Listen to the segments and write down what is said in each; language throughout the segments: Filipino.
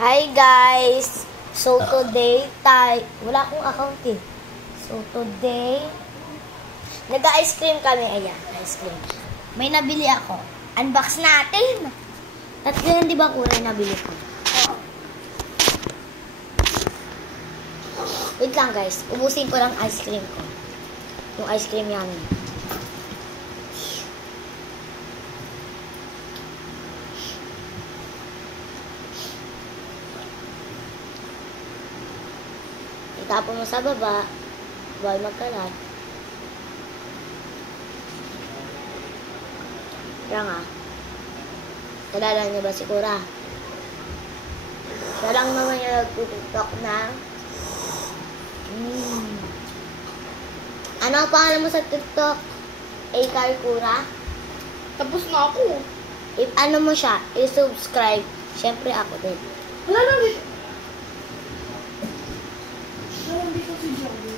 Hi guys! So today, wala akong account eh. So today, nag-ice cream kami. Ayan, ice cream. May nabili ako. Unbox natin! Tatlo yan, di ba kulay nabili ko? Wait lang guys, ubusin ko lang ice cream ko. Yung ice cream namin. Itapon mo sa baba, bawal magkalat. Kaya nga, kilala niyo ba si Kura? Siya lang naman yung nagtutok na Ano ang pangalan mo sa TikTok? Akar Kura? Tapos na ako. If ano mo siya, i-subscribe. Siyempre ako din. Wala lang dito. Wala lang dito si Joey.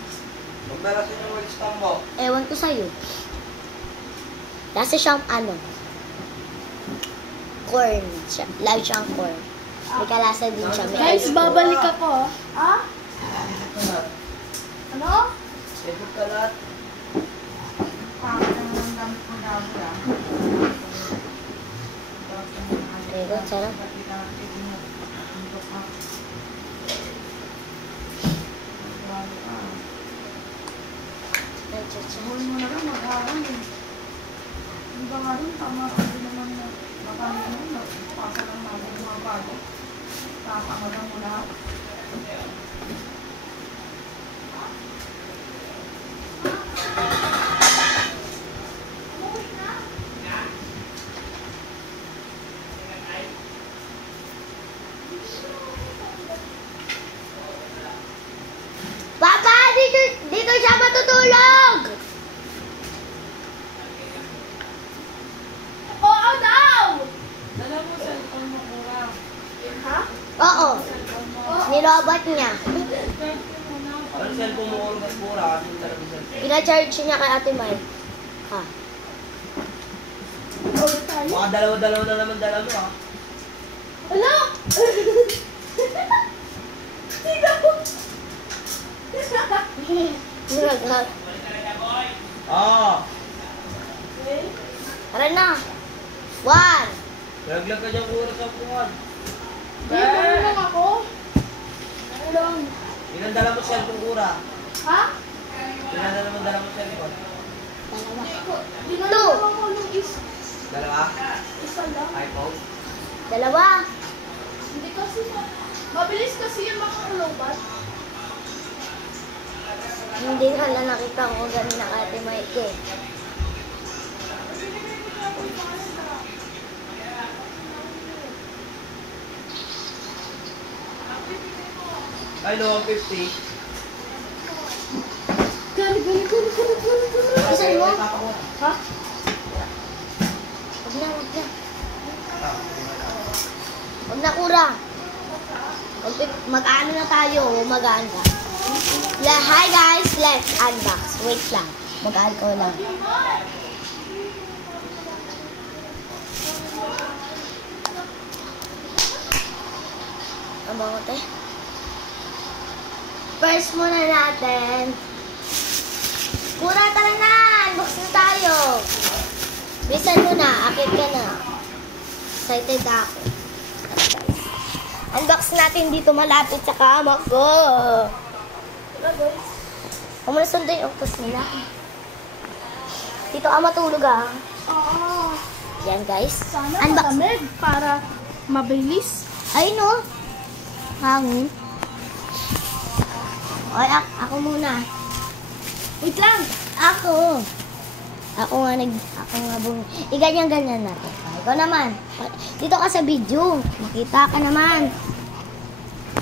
Magdarasin yung webstam mo. Ewan ko sa'yo. Kasi siyang ano, corn. Love siyang corn. May kalasa din siya. May Guys, ice cream. babalik ako. Ah? Ano? Ebot ka lahat. Very good, sarap. Buhay mo na lang, mag-aaral eh. Hindi ba nga rin, tama rin naman na makalit mo, napasa lang namin yung mga bago. Tama lang mo lahat. Papa, dito siya matutulog! Oo daw! Dala mo cellphone mo, Kura. Ha? Oo, Cellphone mo. nirobot niya. Ano cellphone mo oras mas pura? Ano yung talagang cellphone? Pina-charge niya kay Ate Mai. Ha? Oo tayo. Mga dalawa-dalawa na naman dala mo ah. Ala! Tignan mo! Niragat. Ah! Tara na. 1. Laglag ka dyan oras sa puwan. Ano lang ako? Ano lang? Ilan dala mo cellphone Kura? Ha? Ilan dala mo cellphone? Dinala naman ko nung Dalawa? isa lang. iPhone? 2. Hindi kasi, mabilis kasi yung mga kalobat. Hindi ka lang nakita ko ganun na Ate Mike eh. Ay, no, 150. Gali. Saan mo? Ha? Huwag na. Huwag na, Kura. Mag-ano na tayo. Mag-ano ka. Hi guys, let's unbox. Wait lang. Mag-ano ko lang. Ang bango te. First muna natin. Kura, tara na! Unbox na tayo. Bisan mo na. Akit ka na. Excited ako. Unbox natin dito malapit sa kama ko. Huwag mo na sundan yung octopus nila. Dito ka matulog ah. Oo. Yan guys. Sana Unbox. malamig para mabilis. Ay no. Hangin. Ay, ako muna. Wait lang. Ako nga iganyan-ganyan natin. Ikaw naman. Dito ka sa video. Makita ka naman.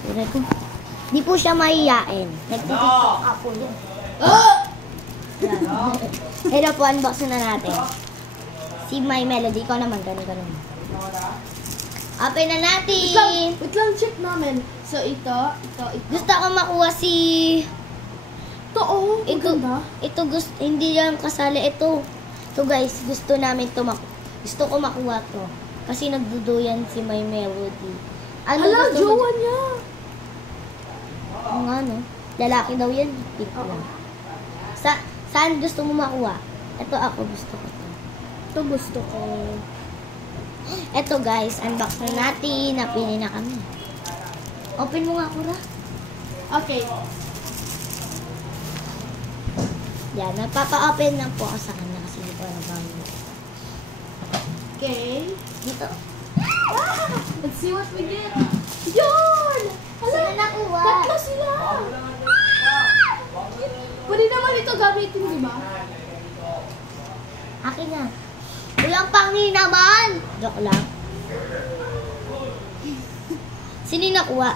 Tira ko. Di po siya mahiyain. Nagtitiktok ako yun. Hello po, unbox na natin. Si My Melody. Ikaw naman, ganun. Open na natin. Wait lang, check namin. So, ito. Gusto ko makuha si... Ito, oh. Maganda. Ito gusto, hindi yan kasali. Ito guys, gusto namin gusto ko makuha to. Kasi nagduduyan si My Melody. Ano Hala, gusto mo? jowa niya. Oo nga, no? Lalaki daw yan. Pink lang. Saan gusto mo makuha? Ito ako, gusto ko to. Ito gusto ko. Ito guys, unbox na natin. Napili na kami. Open mo nga, Kura. Okay. Yan, nagpapa-open lang po ako sa kanya kasi hindi ko alam paano. Okay. Dito. Let's see what we get. Yun! Sino nakuha? Tatlo sila! Pwede naman ito gamitin, di ba? Akin na. Walang pangi naman! Joke lang. Sino yung nakuha?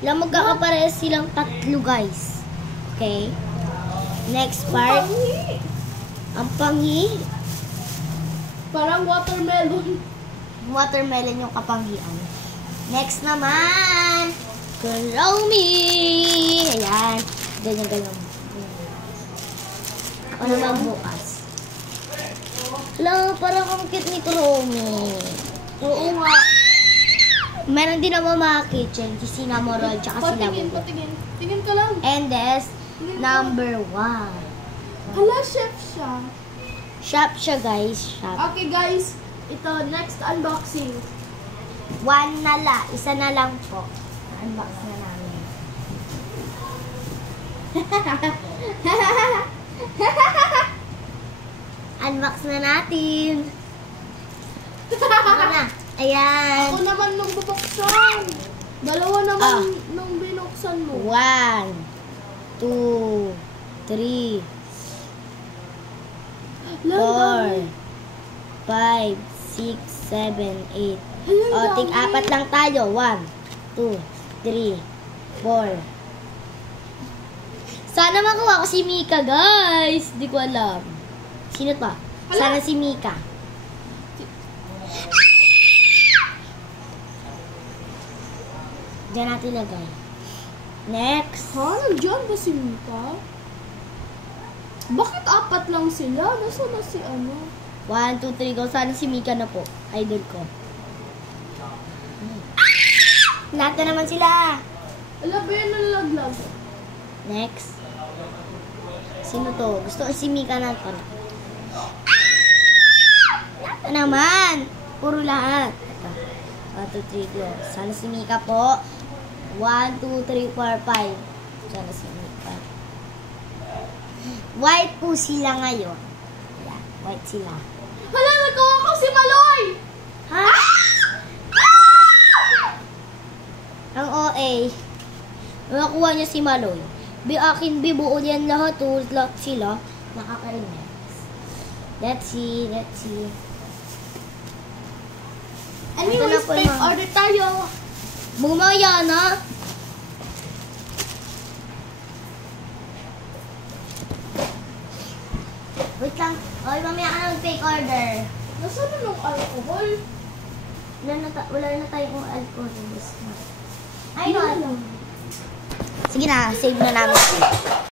Ilang magkakaparehas silang tatlo, guys. Okay? Next part. Ang pangi. Parang watermelon. Watermelon yung kapanghian. Next naman. Kuromi. Ayan. Ganyan. Ako naman bukas. Hello, parang ang cute ni Kuromi. Oo nga. Meron din naman mga kitchen. Si cinnamon roll, tsaka sila Patingin, buko. patingin. Tingin ka lang. And this, number 1. Hala, chef siya. Shop siya, guys. Shop. Okay, guys. Ito, next unboxing. 1 na lang. Isa na lang po. Unbox na namin. Unbox na natin. Ano na? Ayan. Ako naman nung bubuksan. Dalawa naman nung binuksan mo. 1, 2, 3, 4, 5, 6, 7, 8. O, tig-apat lang tayo. 1, 2, 3, 4. Sana makuha ko si Mika, guys. Di ko alam. Sino pa? Sana si Mika. Diyan natin lagay. Next. Ha? Nandiyan ba si Mika? Bakit apat lang sila? Nasaan na si ano? 1, 2, 3, go. Sana si Mika na po. Idol ko. Lahat na naman sila. Ala ba yan nalaglag? Next. Sino to? Gusto ko si Mika na to. Lahat na naman. Puro lahat. Ito. 1, 2, 3, go. Sana si Mika po. 1, 2, 3, 4, 5. Sana si Mika. White po sila ngayon. Ayan. White sila. Hala, nagawa ko si Maloy! Ha? Ang OA. Nakuha niya si Maloy. Akin bibuo yan lahat. Lahat sila. Nakakainis. Let's see. Anyways, Ito na po take yung- order tayo. Bumaya na. Wait lang. Oy, mamaya ka na take order. Nasaan na nung alcohol? Wala na tayong alcohol. Ay, no. Sige na, save na namin.